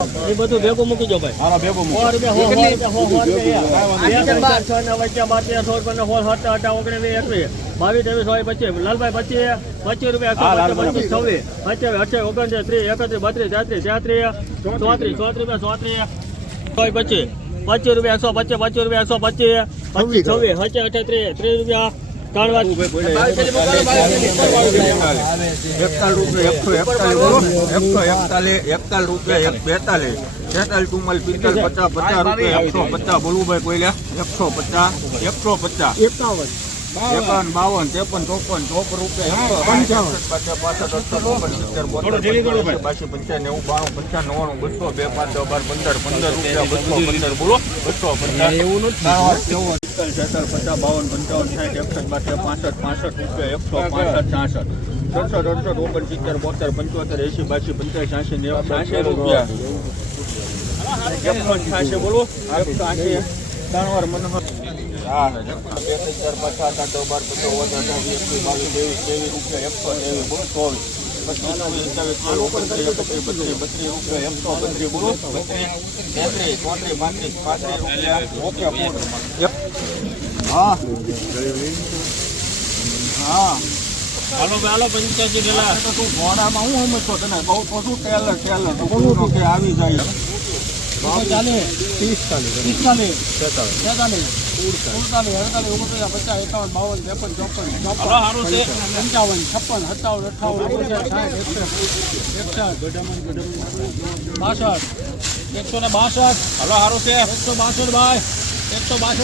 એ બધું ભેગું મૂકી દો ભાઈ હાલો ભેગું મૂકો. 100 રૂપિયા, સો, સો રૂપિયા, સો, સો રૂપિયા. બે ત્રણ ચાર છ ને વચ્ચે બાર તેર, સો રૂપિયા ને સો, સત્તર, અઢાર, ઓગણીસ, વીસ, એકવીસ. બાવીસ, ત્રેવીસ, ચોવીસ, પચીસ. લાલભાઈ પચીસ, પચીસ રૂપિયા, હા, એકસો લાલભાઈ પચીસ, છવ્વીસ, અઠ્યાવીસ, અઠ્યાવીસ, ઓગણત્રીસ, ત્રીસ, એકત્રીસ, બત્રીસ, તેત્રીસ, તેત્રીસ, ચોત્રીસ, ચોત્રીસ રૂપિયા, ચોત્રીસ, ચોવીસ, પચીસ. પચીસ રૂપિયા, એકસો પચીસ, પચીસ રૂપિયા, એકસો પચીસ, પચીસ, છવ્વીસ, અઠ્યાવીસ, અઠ્યાવીસ, ત્રીસ રૂપિયા, ત્રણ વાર. એકતાલીસ રૂપિયા એકસો એકતાલીસ બોલો એકસો એકતાલીસ એકતાલીસ રૂપિયા એક બેતાલીસ તેતાલીસ ચુમ્માલીસ પિસ્તાલીસ પચાસ પચાસ રૂપિયા એકસો પચાસ બોલવું ભાઈ કોઈ એકસો પચાસ એકસો પચાસ એકાવન. એકાવન બાવન ત્રેપન ચોપન ચોપ રૂપિયા બાસી પંચાવન નેવું બાણું પંચાવન નવ્વાણું બસો બે પાંચ દસ બાર પંદર પંદર રૂપિયા બસો પંદર બોલો. બસો પંદર પચાસ બાવન પંચાવન સાઠ એકસઠ બાસઠ પાસઠ પાસઠ રૂપિયા એકસો પાસઠ છાસઠ. સડસઠ અડસઠ ઓગણ સિત્તેર બોતેર પંચોતેર એસી બાસી પંચાસ છ્યાસી નેવું છ્યાસી રૂપિયા. એકસો છ્યાસી બોલો. એકસો ત્રણ વાર મનોહર હા બે ત્રણ ચાર પાંચ સાત આઠ બાર પંદર ઓગણ અઢાર વીસ એકવીસ બાવીસ ત્રેવીસ ત્રેવીસ રૂપિયા એકસો ત્રેવીસ બોલો ચોવીસ. પચીસ તેત્રીસ ઓકે ફૂટ હા. હા. હાલો ભાઈ, હાલો પંચ્યાસી પેલા. તો તું ઘોડામાં હું સમજતો તને બહુ તો શું ટેલર ટેલર તો બોલું તો કે ચોપન છે. પંચાવન છપ્પન સત્તાવન અઠાવન ઓગણસાઠ સાઠ એકસઠ બાસઠ. એકસો ને બાસઠ. હલો હારું છે. એકસો બાસઠ ભાઈ. એકસો બાસઠ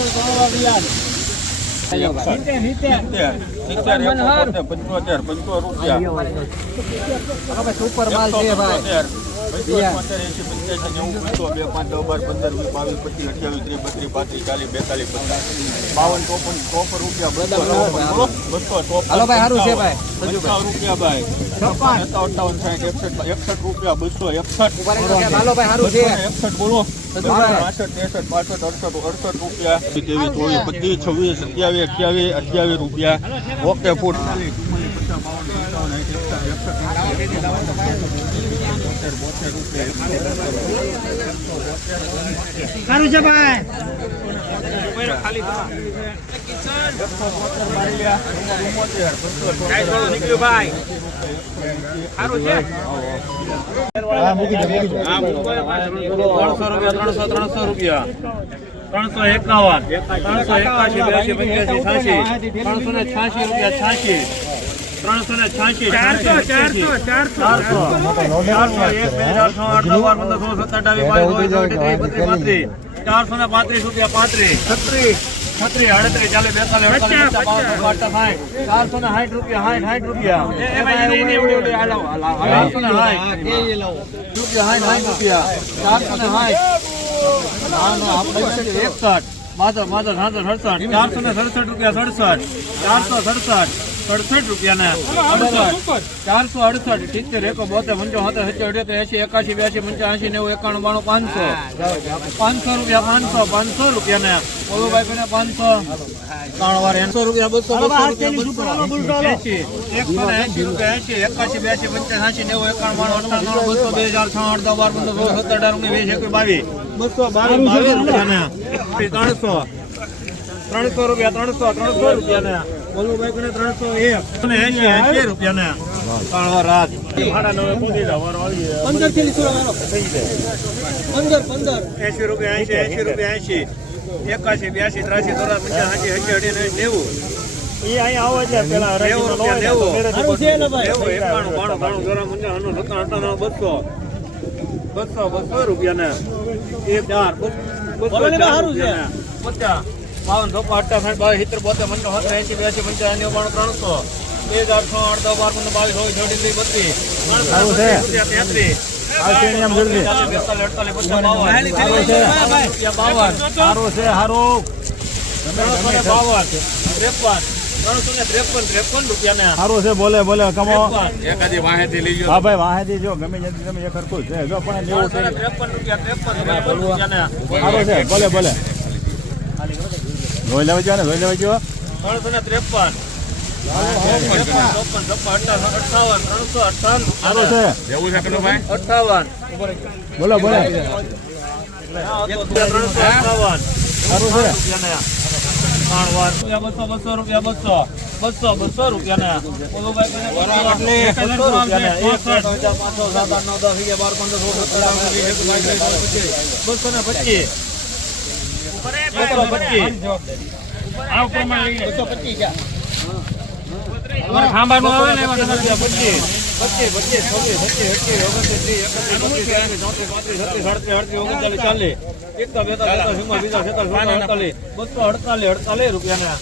સિત્તેર એકોતેર પંચોતેર પંચો રૂપિયા. સુપર માલ છે ભાઈ. બાવન ચોપન ચોપન રૂપિયા બસો હાલો ભાઈ, હારું છે ભાઈ. પંચાવન રૂપિયા ભાઈ છપ્પન સાઠ એકસઠ એકસઠ રૂપિયા બસો એકસઠ. હાલો ભાઈ સારું છે. એકસઠ બોલો. પાસઠ ત્રેસઠ પાસઠ અડસઠ અડસઠ રૂપિયા. ત્રેવીસ ચોવીસ પચીસ છવ્વીસ સત્યાવીસ અઠ્યાવીસ અઠ્યાવીસ રૂપિયા. ઓકે ફૂટ સારું છે ભાઈ નીકળ્યું ત્રણસો રૂપિયા ત્રણસો ત્રણસો રૂપિયા ત્રણસો એકાવન ત્રણસો એકાશી બ્યાસી પંચ્યાસી છ્યાસી ત્રણસો ને છ્યાસી રૂપિયા છ્યાસી ત્રણસો ને છ્યાસી ચારસો ચારસો ચારસો ચારસો એક બે ચારસો સત્તર બાવીસ બત્રીસ પાંત્રીસ ચારસો ને પાંત્રીસ રૂપિયા પાંત્રીસ છત્રીસ છત્રીસ આડત્રીસ ચાલીસ બેતાલીસ અડતાલીસ પચાસ સાઠ ચારસો ને સાઠ રૂપિયા સાઠ સાઠ રૂપિયા ચારસો ને સાઠ રૂપિયા સાઠ સાઠ રૂપિયા ચારસો ને સાઠ એકસઠ માધવ માધવ સાતસો સડસઠ ચારસો ને સડસઠ રૂપિયા સડસઠ ચારસો સડસઠ સડસઠ રૂપિયા ને ચારસો અડસઠ સિત્તેર એકો બોતેર પંચો સત્તર સત્તર અઠ્યોતેર એસી એકાશી બ્યાસી પંચ્યાસી નેવું એકાણું બાણું પાંચસો. પાંચસો રૂપિયા પાંચસો પાંચસો રૂપિયા ને ઓલુભાઈ કોને પાંચસો. ત્રણ વાર એસો રૂપિયા બસો એસી એકસો ને એસી રૂપિયા એસી એકાસી બ્યાસી પંચ્યાસી નેવું એકાણું બાણું અઠાણું બસો બે હજાર છ અડધો બાર પંદર સત્તર અઢાર ઓગણીસ વીસ એકવીસ બાવીસ. બસો બાવીસ બાવીસ રૂપિયા ને ત્રણસો. ત્રણસો રૂપિયા ત્રણસો ત્રણસો રૂપિયા ને ઓલુભાઈ કોને ત્રણસો એક અને એસી એસી રૂપિયા ને ત્રણ રાત. પંદરથી પંદર પંદર. એસી રૂપિયા એસી એસી રૂપિયા એસી એકાશી બ્યાસી ત્રાસી પચાસ પંચ્યાસી એસી અઢી નેવું. એ અહીંયા આવો એટલે પેલા નેવું રૂપિયા એકાણું બાણું બાણું ચોરા પંચાણું સત્તાણું અઠાણું બસો. બસો બસો રૂપિયા ને એક ચાર બસ- સારું છે. પચાસ. બાવન ચોપન અઠ્ઠા સાઠ બાવીસ સિત્તેર બોતેર પંદર સત્તર એસી બ્યાસી પંચાવન નેવું બાણું ત્રણસો. બે હજાર છ આઠ દસ બાર પંદર બાવીસ ચોવીસ છોડી ત્રીસ બત્રીસ. સારું છે સારું. ત્રણસો ને બાવન. ત્રેપન. ત્રણસો ને ત્રેપન ત્રેપન રૂપિયા ને સારું છે બોલે બોલે કમો. એકાદી માહિતી લઈ હા ભાઈ વાહેથી જો ગમે ત્યાંથી તમે એ ખરખું છે. જો પણ નેવું ત્રણસો ત્રેપન રૂપિયા ત્રેપન રૂપિયા ને સારું છે બોલે બોલે. જોઈ લેવા જવા ને? જોઈ લેવા જવા ત્રણસો ને ત્રેપન. બોલો બોલો. બસો બસો રૂપિયા બસો. બસો બસો રૂપિયા ને ઓલું બસો ને પાંચસો. બસો પચીસ આ પ્રમાણે બસો પચીસ ખાંભાનું આવે ને એમાં તમારે પચીસ પચીસ પચીસ છવ્વીસ પચીસ એકવીસ ઓગણત્રીસ ત્રીસ એકત્રીસ બત્રીસ ચોત્રીસ પાંત્રીસ છત્રીસ અડત્રીસ અડત્રીસ ઓગણચાલીસ ચાલીસ. એકતા બેતા બેતા સીમા બીજા છેતા સોળા અડતાલીસ. બસો અડતાલીસ અડતાલીસ રૂપિયાના.